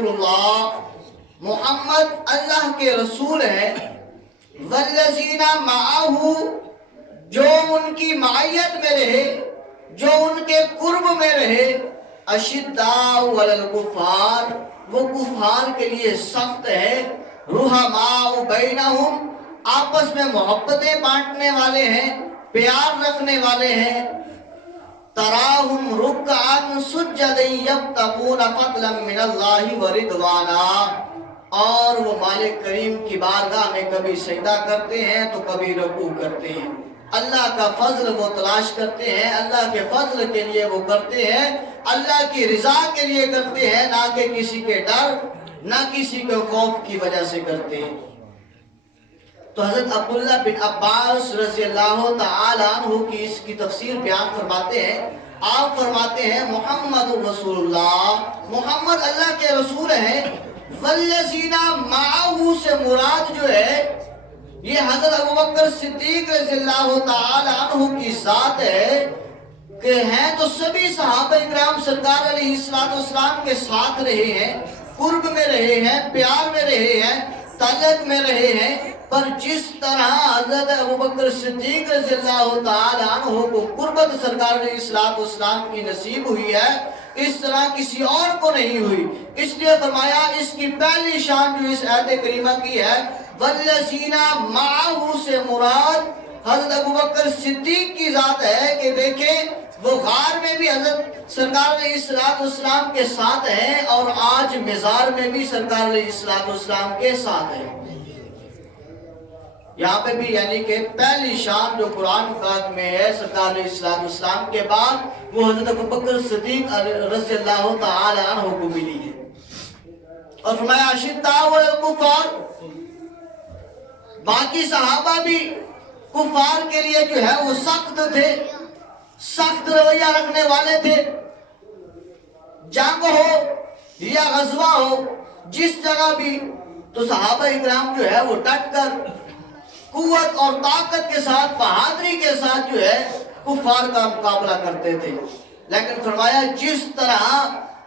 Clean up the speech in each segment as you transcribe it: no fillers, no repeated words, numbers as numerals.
رسول اللہ، محمد اللہ کے رسول ہیں، والذین معہ، جو ان کی معیت میں رہے، جو ان کے قرب میں رہے، اشداء علی الکفار، وہ کفار کے لیے سخت ہے، رحماء بینہم، آپس میں محبتیں بانٹنے والے ہیں، پیار رکھنے والے ہیں، تراہم رکعا سجدا یبتغون فضلا من اللہ ورضوانا، اور وہ مالک کریم کی بارگاہ میں کبھی سجدہ کرتے ہیں تو کبھی رکوع کرتے ہیں، اللہ کا فضل وہ تلاش کرتے ہیں، اللہ کے فضل کے لیے وہ کرتے ہیں، اللہ کی رضا کے لیے کرتے ہیں، نہ کہ کسی کے ڈر نہ کسی کے خوف کی وجہ سے کرتے ہیں۔ تو حضرت عبداللہ بن عباس رضی اللہ تعالیٰ عنہ کی اس کی تفسیر بیان فرماتے ہیں، آپ فرماتے ہیں محمد رسول اللہ، محمد اللہ کے رسول ہیں، والذین معہ سے مراد جو ہے یہ حضرت ابوبکر صدیق رضی اللہ تعالیٰ عنہ کی ذات ہے، کہ ہیں تو سبھی صحابہ اکرام سرکار علیہ السلام کے ساتھ رہے ہیں، قرب میں رہے ہیں، پیار میں رہے ہیں، تعلق میں رہے ہیں، پر جس طرح حضرت ابوبکر صدیق رضی اللہ تعالیٰ عنہ کو قربت سرکار علیہ السلام کی نصیب ہوئی ہے، اس طرح کسی اور کو نہیں ہوئی۔ اس لیے فرمایا اس کی پہلی شان جو اس آیت کریمہ کی ہے، والذین معہ سے مراد حضرت ابوبکر صدیق کی ذات ہے، کہ دیکھیں وہ غار میں بھی حضرت سرکار علیہ السلام کے ساتھ ہیں، اور آج مزار میں بھی سرکار علیہ السلام کے ساتھ ہیں۔ یہاں پہ بھی یعنی کہ پہلی شان جو قرآن پاک میں ہے سرکار علیہ السلام کے بعد وہ حضرت ابوبکر صدیق رضی اللہ تعالی عنہ کو ملی ہے۔ اور فرمایا اشداء علی الکفار، باقی صحابہ بھی کفار کے لیے جو ہے وہ سخت تھے، سخت رویہ رکھنے والے تھے، جنگ ہو یا غزوہ ہو جس جگہ بھی تو صحابہ اکرام جو ہے وہ ڈٹ کر قوت اور طاقت کے ساتھ، بہادری کے ساتھ جو ہے کفار کا مقابلہ کرتے تھے۔ لیکن فرمایا جس طرح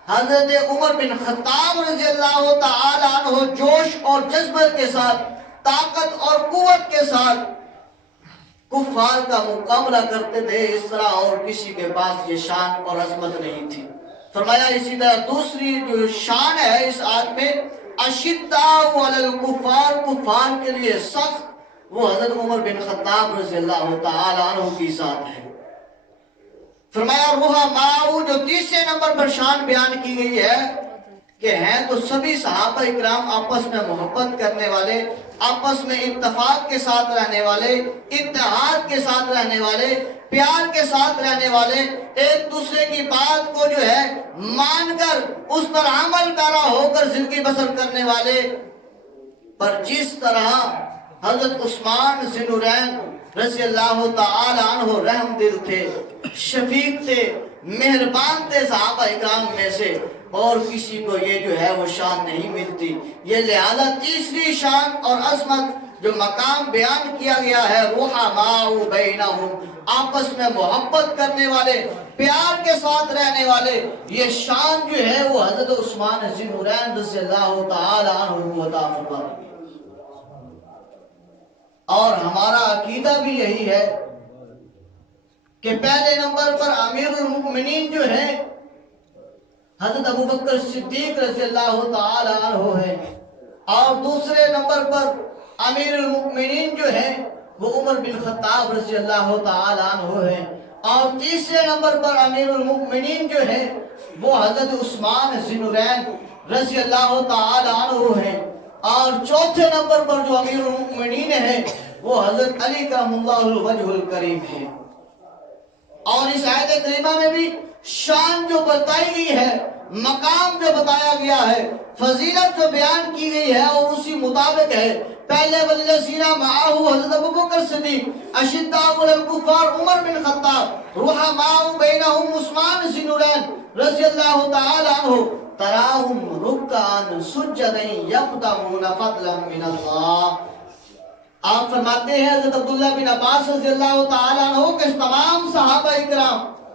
حضرت عمر بن خطاب رضی اللہ تعالی عنہ جوش اور جذبے کے ساتھ، طاقت اور قوت کے ساتھ کفار کا مقابلہ کرتے تھے، اس طرح اور کسی کے پاس یہ شان اور عظمت نہیں تھی۔ فرمایا اسی طرح دوسری جو شان ہے اس آیت میں، اشداء علی الکفار، کفار کے لیے سخت، وہ حضرت عمر بن خطاب رضی اللہ تعالی عنہ کی ذات ہے۔ فرمایا رحماء، جو تیسرے نمبر پر شان بیان کی گئی ہے کہ ہیں تو سبھی صحابہ اکرام آپس میں محبت کرنے والے، آپس میں اتفاق کے ساتھ رہنے والے، اتحاد کے ساتھ رہنے والے، پیار کے ساتھ رہنے والے، ایک دوسرے کی بات کو جو ہے مان کر اس پر عمل پیرا ہو کر زندگی بسر کرنے والے۔ پر جس طرح حضرت عثمان ذی النورین رضی اللہ تعالی عنہ رحم دل تھے، شفیق تھے، مہربان تھے صحابہ اکرام میں سے، اور کسی کو یہ جو ہے وہ شان نہیں ملتی۔ یہ لہذا تیسری شان اور عظمت جو مقام بیان کیا گیا ہے، رحماء بینہم، آپس میں محبت کرنے والے، پیار کے ساتھ رہنے والے، یہ شان جو ہے وہ حضرت عثمان ذی النورین رضی اللہ تعالی عنہ کو عطا فرمائی۔ اور ہمارا عقیدہ بھی یہی ہے کہ پہلے نمبر پر امیر المؤمنین جو ہے حضرت ابوبکر صدیق رضی اللہ تعالی عنہ ہے، اور دوسرے نمبر پر امیر المؤمنین جو ہے وہ عمر بن خطاب رضی اللہ تعالی عنہ ہے، اور تیسرے نمبر پر امیر المؤمنین جو ہے وہ حضرت عثمان ذی النورین رضی اللہ تعالی عنہ ہے، اور چوتھے نمبر پر جو امیر المؤمنین ہے وہ حضرت علی کرم اللہ الوجہ الکریم ہے۔ اور اس آیت کریمہ میں بھی شان جو بتائی گئی ہے، مقام جو بتایا گیا ہے، فضیلت جو بیان کی گئی ہے اور اسی مطابق ہے۔ پہلے والذین معہ حضرت ابوبکر صدیق، اشداء علی الکفار عمر بن خطاب، رحماء بینہم عثمان ذی النورین رضی اللہ تعالی عنہ، تراہم رکعا سجدا یبتغون فضلا من اللہ۔ آپ فرماتے ہیں حضرت عبداللہ بن عباس رضی اللہ تعالی عنہ کہ تمام صحابہ اکرام،